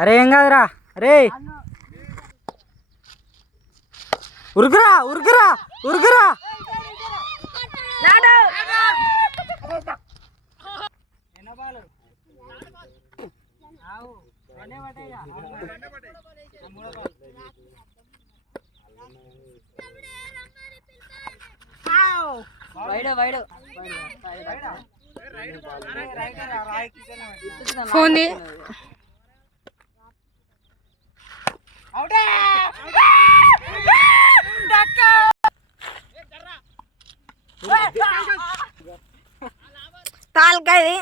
అరే ఏం కాదురా, అరే ఉరుకురా ఉరుకురా ఉరుకురా. ఫోన్ తాల్కాయది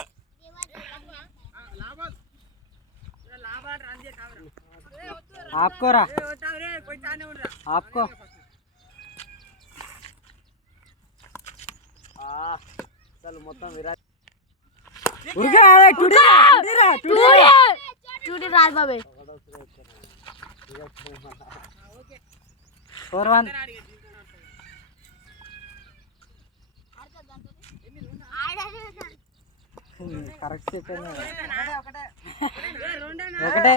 ఆపుకోరా ఆపుకో. మొత్తం విరాట్ చూడి రాజ్ బాబే 4-1. కరెక్ట్ చెప్పాను. ఒకటే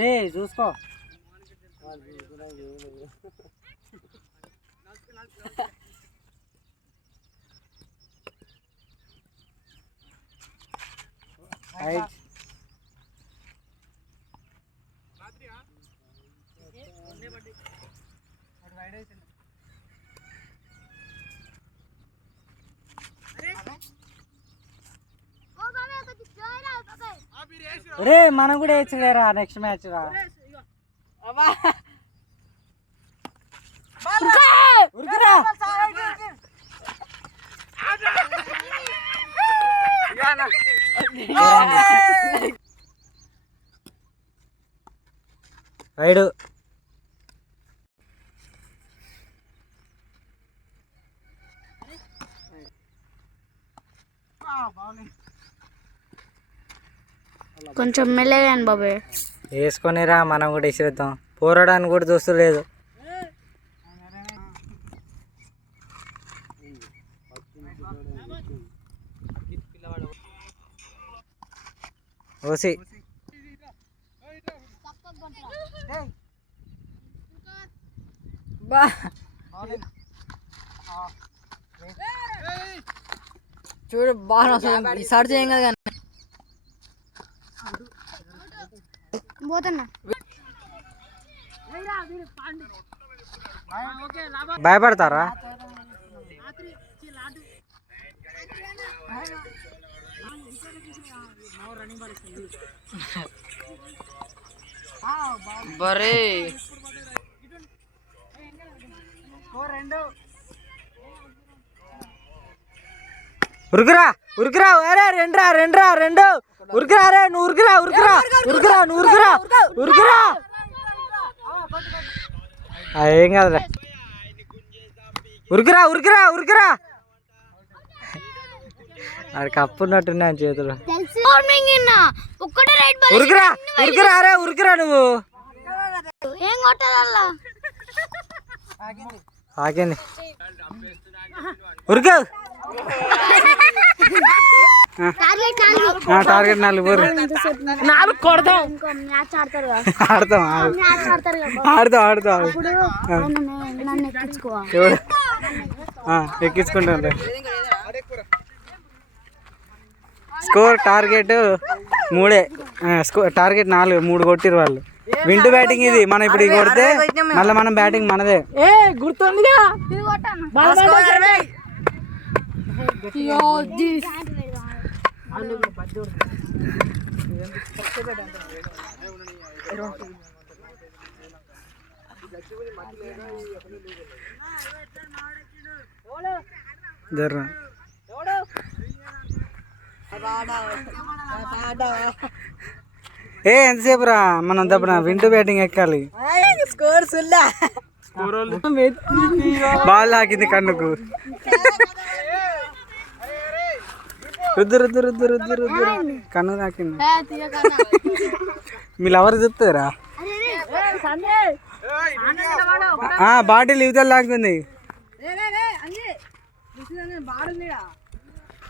రే చూసుకో. రే మనం కూడా వేయచ్చు కదా నెక్స్ట్ మ్యాచ్ రా. రైడు కొంచెం మెల్లగాను బాబాయ్. వేసుకొనిరా మనం కూడా ఇసిరేద్దాం. పోరాడానికి కూడా చూస్తలేదు. ఓసి చూడు బాగా ఈసారి చేయం కదా. భయపడతారా? బరే ఉరుకురా ఉరుకురా. అరే రెండురా రెండురా రెండు ఉరుకురా. రే నువ్వు ఉరుకురా ఉరుకురా ఉరుకురా నువ్వు ఉరుకురా ఉరుకురా. ఏం కాదురా ఉరుకురా ఉరుకురా ఉరుకురా. అది కప్పున్నట్టున్నా చేతులు. ఉరుకురా ఉరుకురా. అరే ఉరుకురా నువ్వు. ఆగింది ఉరుకు. టార్గెట్ 4 కొడదాం. ఆడతాం ఆడతాం ఆడతాం. ఎక్కించుకుంటాం. Score target 3. టార్గెట్ 4. 3 కొట్టిరు వాళ్ళు. వింటు బ్యాటింగ్ ఇది. మనం ఇప్పుడు కొడితే మళ్ళీ మనం బ్యాటింగ్ మనదే. గుర్తుందిగా. జర్ర ఎంతసేపు రా మనం తప్ప వింటూ బ్యాటింగ్ ఎక్కాలి. బాల్ తాకింది కన్నుకు. రుద్దు రుద్దు రుద్దు రుద్దు రుద్దు కన్ను తాకింది. మీ లవర్ చెప్తారా? బాటిల్ ఇవతల తాకుతుంది.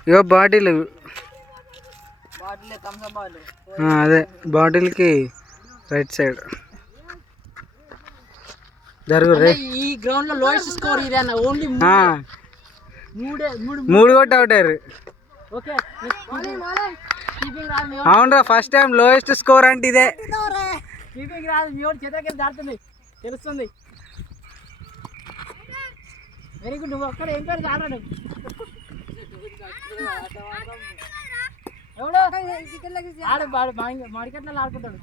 ఇగో బాటిల్ బాటిల్ థమ్స్అప్ బాటిల్ అదే బాటిల్కి రైట్ సైడ్ జరుగు రే. ఈ గ్రౌండ్ లో లోయెస్ట్ స్కోర్ ఇది అన్న ఓన్లీ మూడు కొట్టి అవుట్ అయ్యారు. ఓకే కీపింగ్ రాదు అవునరా ఫస్ట్ టైం లోయెస్ట్ స్కోర్ అంటే ఇదే. కీపింగ్ రాదు మీ వాడు చేతకి దాడుతుంది తెలుస్తుంది. వెరీ గుడ్ నువ్వు ఒక్కడ ఏం పేరు ఆడాడు ఎవడు ఆడు మాడికట్లలో ఆడుకుంటాడు.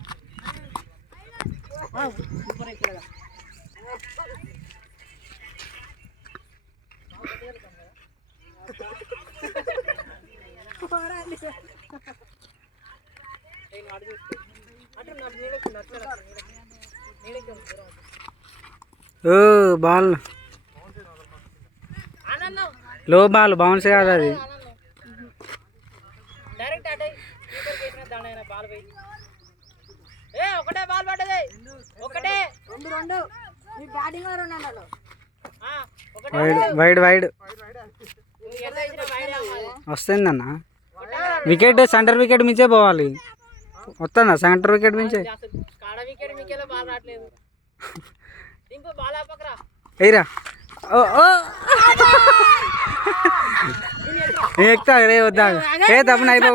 సూపర్ ఎక్కడ ఓ బాల్ లో బాల్ బౌన్స్ కాదు అది. డైరెక్ట్ అటే కీపర్ చేసిన దానైనా బాల్ పోయి ఒకటే బాల్ పడ్డది ఒకటే రెండు మీ బ్యాటింగ్ లో రెండు అన్నాడు వైడ్ వైడ్ వస్తుందన్న. వికెట్ సెంటర్ వికెట్ మించే పోవాలి. వస్తుందా సెంటర్ వికెట్ మించే? కాడ వికెట్ మీకేలో బాల్ రావట్లేదు. ఇంకో బాల్ ఆపకరా ఎయిరా ఎక్కుతా రే వద్దా ఏ తప్పున అయిపోయి